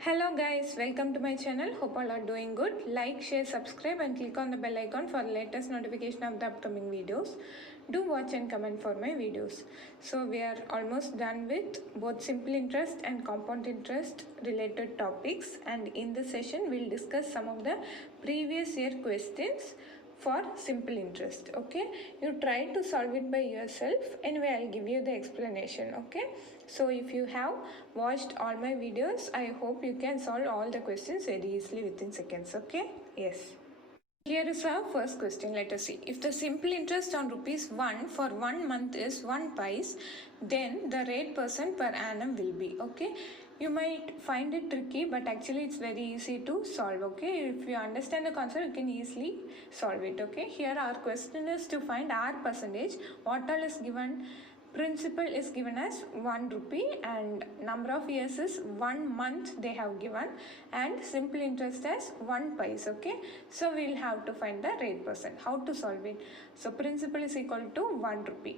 Hello guys, welcome to my channel. Hope all are doing good. Like, share, subscribe and click on the bell icon for latest notification of the upcoming videos. Do watch and comment for my videos. So we are almost done with both simple interest and compound interest related topics, and in this session we'll discuss some of the previous year questions for simple interest. Okay, you try to solve it by yourself. Anyway, I'll give you the explanation. Okay, so if you have watched all my videos, I hope you can solve all the questions very easily within seconds. Okay, yes. Here is our first question. Let us see. If the simple interest on ₹1 for 1 month is 1 pice, then the rate % per annum will be. Okay, you might find it tricky, but actually it's very easy to solve. Okay, if you understand the concept, you can easily solve it. Okay, here our question is to find R percentage. What all is given? Principal is given as ₹1 and number of years is 1 month they have given, and simple interest as 1 pice. Okay, so we'll have to find the rate %. How to solve it? So principal is equal to ₹1,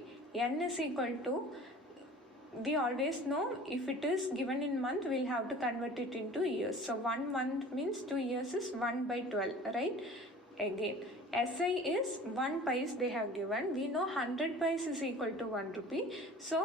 n is equal to, we always know if it is given in month we'll have to convert it into years. So 1 month means 2 years is 1/12, right? Again, SI is 1 pice they have given. We know 100 pice is equal to ₹1. So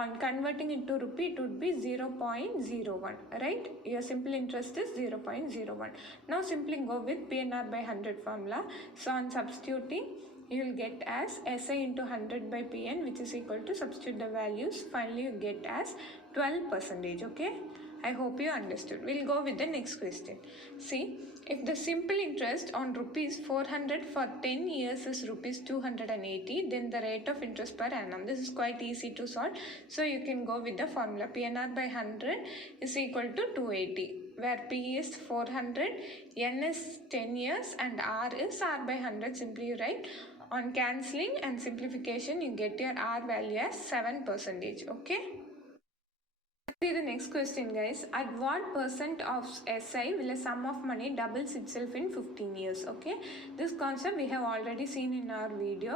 on converting it to rupee, it would be 0.01, right? Your simple interest is 0.01. Now simply go with PNR by 100 formula. So on substituting, you will get as SI into 100 by PN, which is equal to, substitute the values, finally you get as 12%. Okay, I hope you understood. We'll go with the next question. See, if the simple interest on ₹400 for 10 years is ₹280, then the rate of interest per annum. This is quite easy to solve. So you can go with the formula. PNR by 100 is equal to 280, where P is 400, N is 10 years and R is R by 100. Simply you write. On cancelling and simplification, you get your R value as 7%. Okay. See the next question, guys. At what % of SI will a sum of money doubles itself in 15 years? Okay, this concept we have already seen in our video.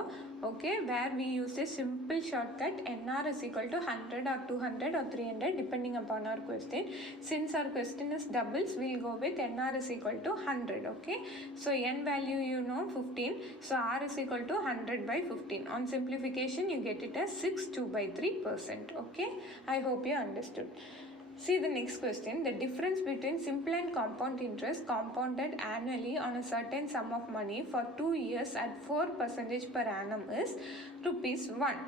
Okay, where we use a simple shortcut. NR is equal to 100 or 200 or 300 depending upon our question. Since our question is doubles, we'll go with NR is equal to 100. Okay, so N value you know 15, so R is equal to 100 by 15. On simplification, you get it as 6 2/3%. Okay, I hope you understood. See the next question. The difference between simple and compound interest compounded annually on a certain sum of money for 2 years at 4% per annum is ₹1.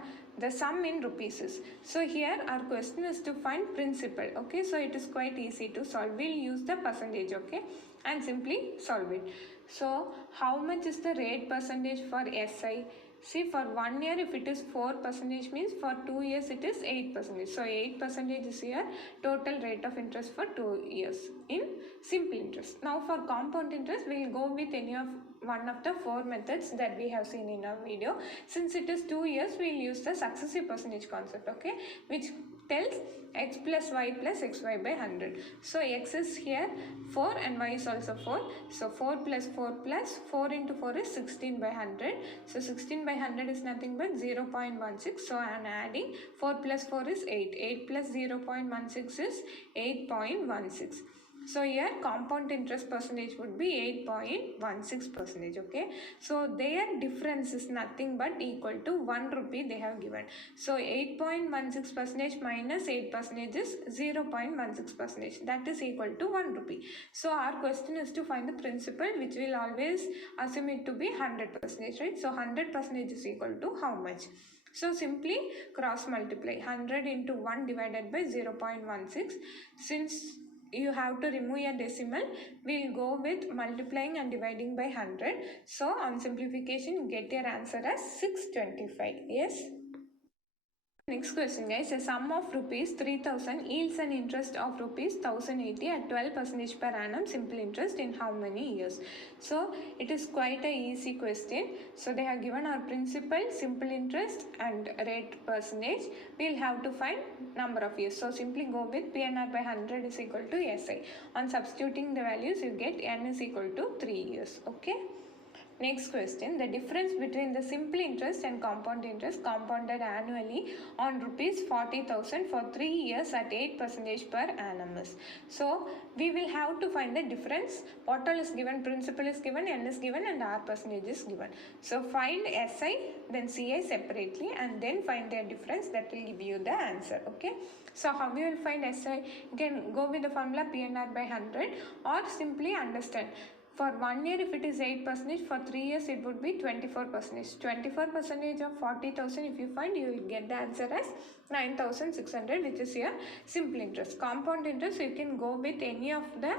The sum in rupees is. So here our question is to find principal. Okay, so it is quite easy to solve. We'll use the percentage. Okay, and simply solve it. So how much is the rate percentage for SI? See, for 1 year if it is 4% means for 2 years it is 8%. So 8% is your total rate of interest for 2 years in simple interest. Now for compound interest, we will go with any of one of the 4 methods that we have seen in our video. Since it is 2 years, we will use the successive percentage concept. Okay, which tells x plus y plus xy by 100. So x is here 4 and y is also 4. So 4 plus 4 into 4 is 16 by 100. So 16 by 100 is nothing but 0.16. So I am adding 4 plus 4 is 8. 8 plus 0.16 is 8.16. So here compound interest percentage would be 8.16%. Okay, so their difference is nothing but equal to ₹1 they have given. So 8.16% minus 8% is 0.16%. That is equal to ₹1. So our question is to find the principal, which will always assume it to be 100%, right? So 100% is equal to how much? So simply cross multiply 100 into 1 divided by 0.16. Since you have to remove a decimal, we'll go with multiplying and dividing by 100. So on simplification, you get your answer as 625. Yes. Next question, guys. A sum of ₹3,000 yields an interest of ₹1,080 at 12% per annum simple interest in how many years? So it is quite a easy question. So they have given our principal, simple interest and rate percentage. We'll have to find number of years. So simply go with PNR by 100 is equal to SI. On substituting the values, you get N is equal to 3 years. Okay. Next question, the difference between the simple interest and compound interest compounded annually on rupees 40,000 for 3 years at 8% per annum is. So we will have to find the difference. What all is given, principal is given, N is given, and R percentage is given. So find SI, then CI separately, and then find their difference. That will give you the answer. Okay. So how you will find SI? You can go with the formula PNR by 100, or simply understand. For 1 year, if it is 8%, for 3 years it would be 24%. 24% of 40,000, if you find, you will get the answer as 9,600, which is your simple interest. Compound interest, you can go with any of the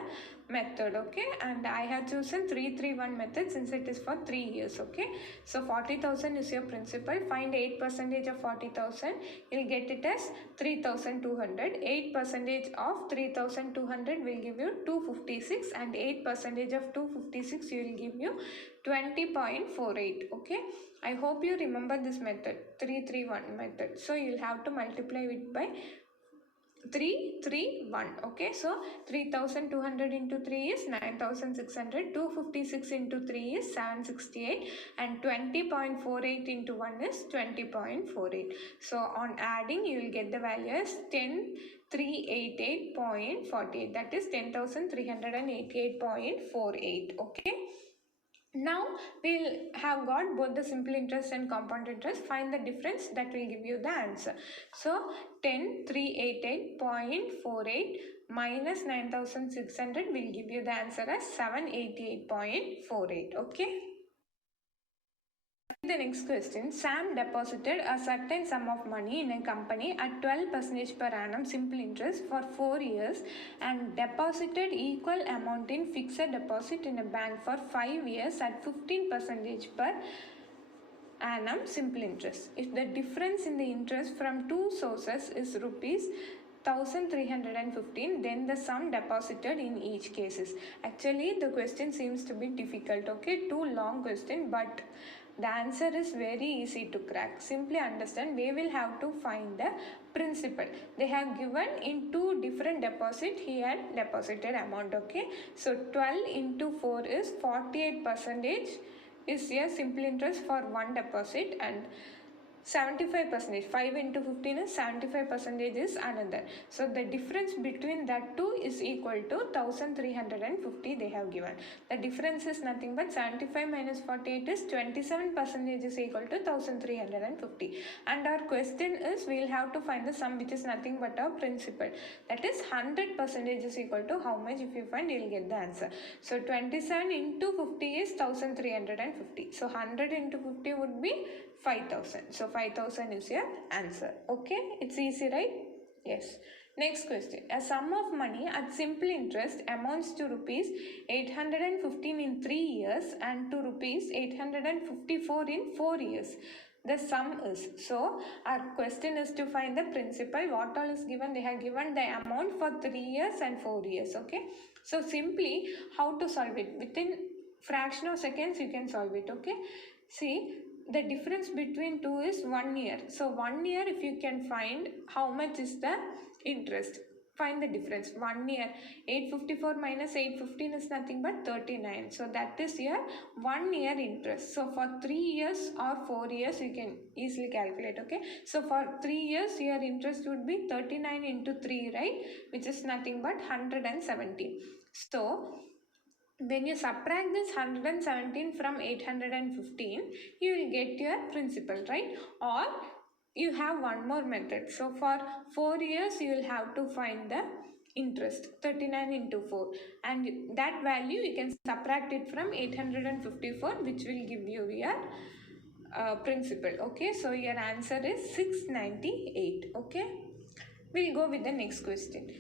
method, okay, and I have chosen 331 method since it is for 3 years, okay. So 40,000 is your principal. Find 8% of 40,000, you'll get it as 3,200. 8% of 3,200 will give you 256, and 8% of 256 will give you 20.48, okay. I hope you remember this method, 331 method. So you'll have to multiply it by 331, okay. So 3,200 into 3 is 9,600, 256 into 3 is 768, and 20.48 into 1 is 20.48. So on adding, you will get the value as 10,388.48, that is 10,388.48, okay. Now we'll have got both the simple interest and compound interest. Find the difference, that will give you the answer. So 10,388.48 minus 9,600 will give you the answer as 788.48, okay. The next question, Sam deposited a certain sum of money in a company at 12% per annum simple interest for 4 years and deposited equal amount in fixed deposit in a bank for 5 years at 15% per annum simple interest. If the difference in the interest from two sources is rupees 1,315, then the sum deposited in each cases. Actually, the question seems to be difficult, okay, too long question, but the answer is very easy to crack. Simply understand, we will have to find the principal. They have given in two different deposit, he had deposited amount, okay. So 12 into 4 is 48% is a simple interest for one deposit, and 75%, 5 into 15 is 75% is another. So the difference between that two is equal to 1,350 they have given. The difference is nothing but 75 minus 48 is 27% is equal to 1,350. And our question is, we will have to find the sum, which is nothing but our principal. That is 100% is equal to how much? If you find, you will get the answer. So 27 into 50 is 1,350. So 100 into 50 would be 5,000. So 5,000 is your answer. Okay, it's easy, right? Yes. Next question. A sum of money at simple interest amounts to rupees 815 in 3 years and to rupees 854 in 4 years. The sum is. So our question is to find the principal. What all is given? They have given the amount for 3 years and 4 years. Okay. So simply how to solve it? Within fraction of seconds you can solve it. Okay. See, the difference between two is 1 year. So 1 year, if you can find how much is the interest, find the difference. 1 year, 854 minus 815 is nothing but 39. So that is your 1 year interest. So for 3 years or 4 years you can easily calculate. Okay. So for 3 years your interest would be 39 into 3, right, which is nothing but 117. So when you subtract this 117 from 815, you will get your principal, right? Or you have one more method. So for 4 years, you will have to find the interest, 39 into 4. And that value, you can subtract it from 854, which will give you your principal. Okay, so your answer is 698. Okay, we'll go with the next question.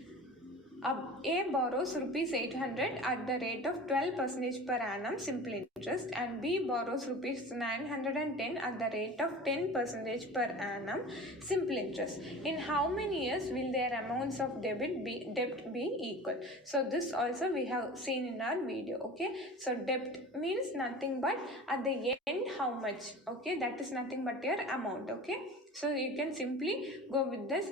A borrows rupees 800 at the rate of 12% per annum simple interest, and B borrows rupees 910 at the rate of 10% per annum simple interest. In how many years will their amounts of debt be equal? So this also we have seen in our video. Okay, so debt means nothing but at the end how much. Okay, that is nothing but your amount. Okay, so you can simply go with this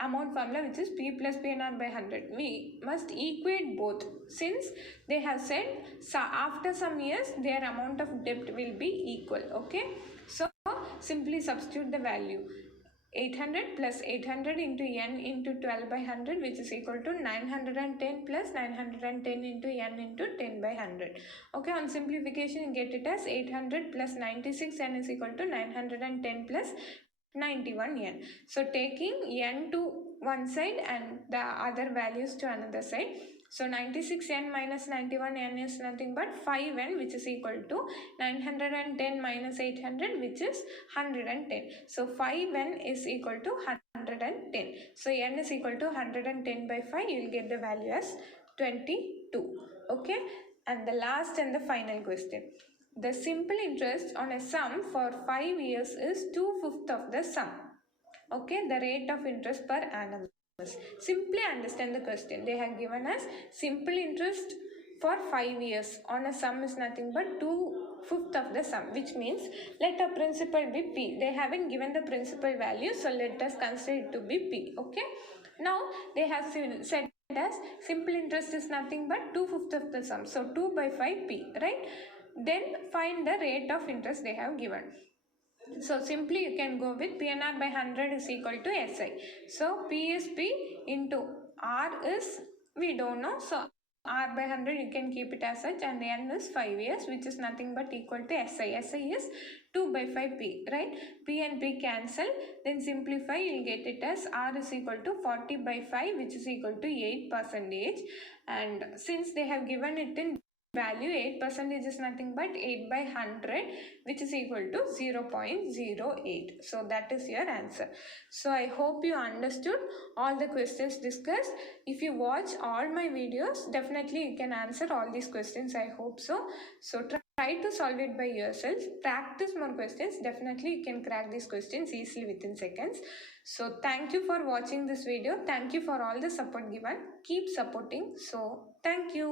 amount formula, which is P plus PNR by 100. We must equate both, since they have said after some years their amount of debt will be equal. Okay, so simply substitute the value. 800 plus 800 into n into 12 by 100, which is equal to 910 plus 910 into n into 10 by 100. Okay, on simplification you get it as 800 plus 96 n is equal to 910 plus 91 n. So taking n to one side and the other values to another side. So 96 n minus 91 n is nothing but 5 n, which is equal to 910 minus 800, which is 110. So 5 n is equal to 110. So n is equal to 110 by 5. You will get the value as 22. Okay, and the last and the final question. The simple interest on a sum for 5 years is 2/5 of the sum. Okay, the rate of interest per annum. Simply understand the question. They have given us simple interest for 5 years on a sum is nothing but 2/5 of the sum, which means let a principal be P. They haven't given the principal value, so let us consider it to be P. Okay, now they have said as simple interest is nothing but 2/5 of the sum, so 2 by 5 P, right? Then find the rate of interest they have given. So simply you can go with PNR by 100 is equal to SI. So P is P into R is we don't know. So R by 100 you can keep it as such, and N is 5 years, which is nothing but equal to SI. SI is 2 by 5 P, right? P and P cancel, then simplify, you'll get it as R is equal to 40 by 5, which is equal to 8%. And since they have given it in value, 8% is nothing but 8 by 100, which is equal to 0.08. So that is your answer. So I hope you understood all the questions discussed. If you watch all my videos, definitely you can answer all these questions. I hope so. So try to solve it by yourself. Practice more questions. Definitely you can crack these questions easily within seconds. So thank you for watching this video. Thank you for all the support given. Keep supporting. So thank you.